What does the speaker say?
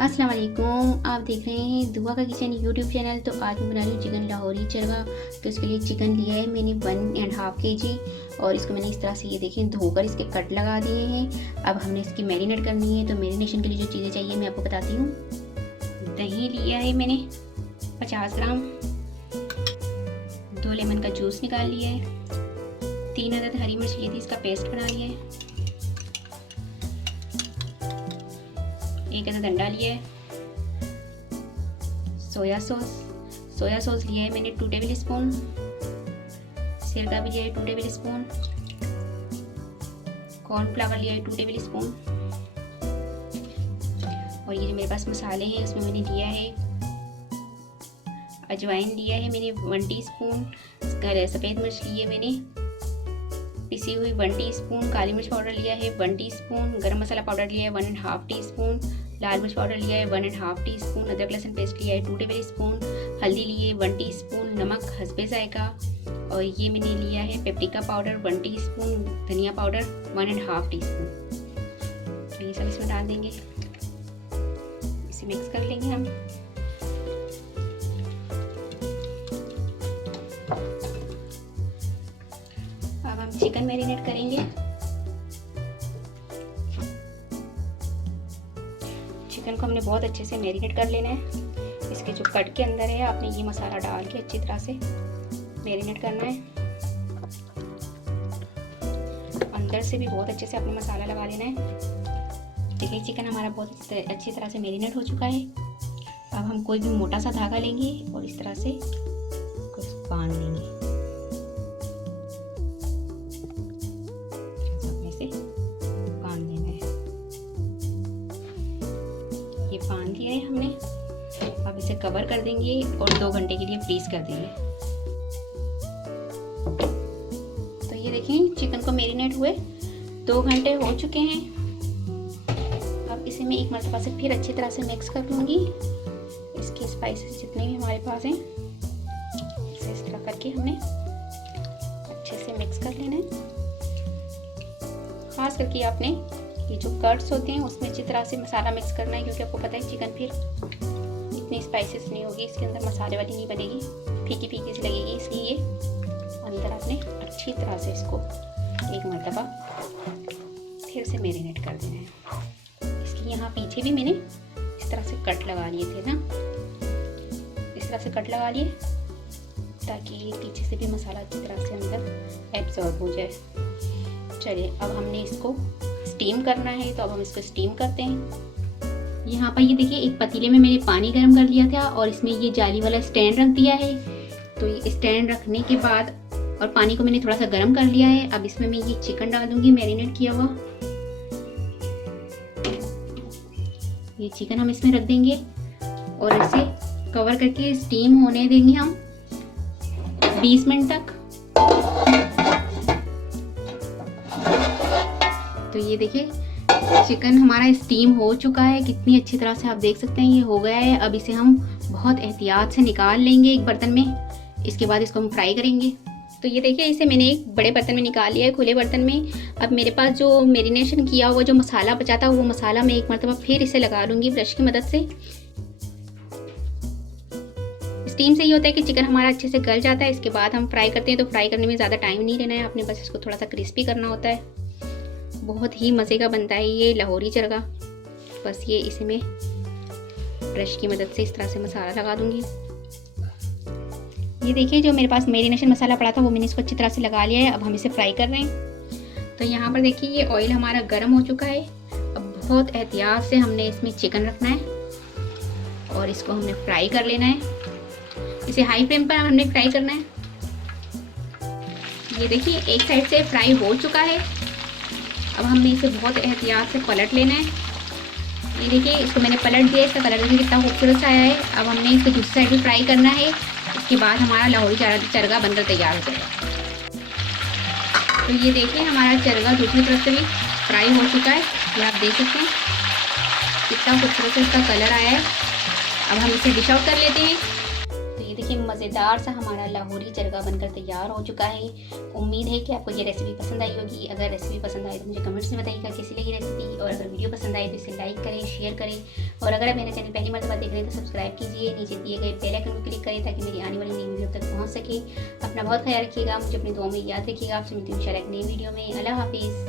अस्सलाम वालेकुम। आप देख रहे हैं दुआ का किचन यूट्यूब चैनल। तो आज मैं बना रही हूँ चिकन लाहौरी चरगा। तो इसके लिए चिकन लिया है मैंने 1.5 kg और इसको मैंने इस तरह से ये देखें धोकर इसके कट लगा दिए हैं। अब हमने इसकी मैरिनेट करनी है। तो मैरिनेशन के लिए जो चीज़ें चाहिए मैं आपको बताती हूँ। दही लिया है मैंने 50 ग्राम, 2 लेमन का जूस निकाल लिया है, 3 अदद हरी मिर्च ली थी, इसका पेस्ट बना लिया है, 1 अदद अंडा लिया है, सोया सॉस लिया है मैंने 2 टेबल स्पून, सिरका भी लिया है 2 टेबल स्पून, कॉर्नफ्लावर लिया है 2 टेबल स्पून। और ये जो मेरे पास मसाले हैं उसमें मैंने लिया है अजवाइन लिया है मैंने 1 टीस्पून, सफ़ेद मिर्च ली है मैंने पिसी हुई 1 टीस्पून, काली मिर्च पाउडर लिया है 1 टीस्पून, गरम मसाला पाउडर लिया है 1.5 टीस्पून, लाल मिर्च पाउडर लिया है 1.5 टीस्पून, अदरक लहसुन पेस्ट लिया है 2 टेबल स्पून, हल्दी ली है 1 टीस्पून, नमक हस्बे जायका। और ये मैंने लिया है पेपरिका पाउडर 1 टीस्पून, धनिया पाउडर 1.5 टीस्पून। तो ये सब इसमें डाल देंगे, इसे मिक्स कर लेंगे हम। अब हम चिकन मैरिनेट करेंगे। चिकन को हमने बहुत अच्छे से मैरिनेट कर लेना है। इसके जो कट के अंदर है आपने ये मसाला डाल के अच्छी तरह से मैरिनेट करना है। अंदर से भी बहुत अच्छे से आपने मसाला लगा लेना है। देखिए चिकन हमारा बहुत अच्छी तरह से मैरिनेट हो चुका है। अब हम कोई भी मोटा सा धागा लेंगे और इस तरह से बांध लेंगे। ये बांध दिया है हमने। अब इसे कवर कर देंगे और 2 घंटे के लिए फ्रीज कर देंगे। तो ये देखें चिकन को मैरिनेट हुए 2 घंटे हो चुके हैं। अब इसे मैं एक मरतबा से फिर अच्छी तरह से मिक्स कर लूँगी। इसके स्पाइसेस जितने भी हमारे पास हैं इसे इस तरह करके हमने अच्छे से मिक्स कर लेना है। खास करके आपने ये जो कट्स होते हैं उसमें अच्छी तरह से मसाला मिक्स करना है, क्योंकि आपको पता है चिकन फिर इतनी स्पाइसेस नहीं होगी, इसके अंदर मसाले वाली नहीं बनेगी, फीकी फीकी सी लगेगी। इसलिए अंदर आपने अच्छी तरह से इसको एक मरतबा फिर से मैरिनेट कर देना है। इसके यहाँ पीछे भी मैंने इस तरह से कट लगा लिए थे ना, इस तरह से कट लगा लिए ताकि पीछे से भी मसाला अच्छी तरह से अंदर एब्जॉर्ब हो जाए। चलिए अब हमने इसको स्टीम करना है, तो अब हम इसको स्टीम करते हैं। यहाँ पर ये देखिए एक पतीले में मैंने पानी गर्म कर लिया था और इसमें ये जाली वाला स्टैंड रख दिया है। तो ये स्टैंड रखने के बाद और पानी को मैंने थोड़ा सा गर्म कर लिया है। अब इसमें मैं ये चिकन डाल दूंगी मैरिनेट किया हुआ। ये चिकन हम इसमें रख देंगे और इसे कवर करके स्टीम होने देंगे हम 20 मिनट तक। तो ये देखिए चिकन हमारा स्टीम हो चुका है, कितनी अच्छी तरह से आप देख सकते हैं ये हो गया है। अब इसे हम बहुत एहतियात से निकाल लेंगे एक बर्तन में। इसके बाद इसको हम फ्राई करेंगे। तो ये देखिए इसे मैंने एक बड़े बर्तन में निकाल लिया है, खुले बर्तन में। अब मेरे पास जो मैरिनेशन किया हुआ जो मसाला बचा था वो मसाला मैं एक मरतबा फिर इसे लगा लूँगी ब्रश की मदद से। स्टीम से ये होता है कि चिकन हमारा अच्छे से गल जाता है। इसके बाद हम फ्राई करते हैं, तो फ्राई करने में ज़्यादा टाइम नहीं लेना है आपने, बस इसको थोड़ा सा क्रिस्पी करना होता है। बहुत ही मज़े का बनता है ये लाहौरी चरगा। बस ये इसे मैं ब्रश की मदद से इस तरह से मसाला लगा दूंगी। ये देखिए जो मेरे पास मैरिनेशन मसाला पड़ा था वो मैंने इसको अच्छी तरह से लगा लिया है। अब हम इसे फ्राई कर रहे हैं। तो यहाँ पर देखिए ये ऑयल हमारा गर्म हो चुका है। अब बहुत एहतियात से हमने इसमें चिकन रखना है और इसको हमने फ्राई कर लेना है। इसे हाई फ्लेम पर हमने फ्राई करना है। ये देखिए एक साइड से फ्राई हो चुका है। अब हमने इसे बहुत एहतियात से पलट लेना है। ये देखिए इसको मैंने पलट दिया, इसका कलर देखिए कितना खूबसूरत सा आया है। अब हमने इसको दूसरी साइड भी फ्राई करना है। इसके बाद हमारा लाहौरी चरगा बनकर तैयार हो जाएगा। तो ये देखिए हमारा चरगा दूसरी तरफ से भी फ्राई हो चुका है। ये आप देख सकते हैं कितना खूबसूरत से इसका कलर आया है। अब हम इसे डिश आउट कर लेते हैं। तो ये देखिए मज़ेदार सा हमारा लाहौरी जरगा बनकर तैयार हो चुका है। उम्मीद है कि आपको ये रेसिपी पसंद आई होगी। अगर रेसिपी पसंद आए तो मुझे कमेंट्स में बताइएगा कैसी लगी रेसिपी, और अगर वीडियो पसंद आए तो इसे लाइक करें, शेयर करें, और अगर आप मेरे चैनल पहली मरतबा देख रहे हैं तो सब्सक्राइब कीजिए। नीचे दिए गए बेल आइकन को क्लिक करें ताकि मेरी आने वाली नई वीडियो तक पहुँच सके। अपना बहुत ख्याल रखिएगा, मुझे अपनी दुआ में याद रखिएगा। आपसे मिलती हूँ इंशाल्लाह एक नई वीडियो में। अल्लाह हाफिज़।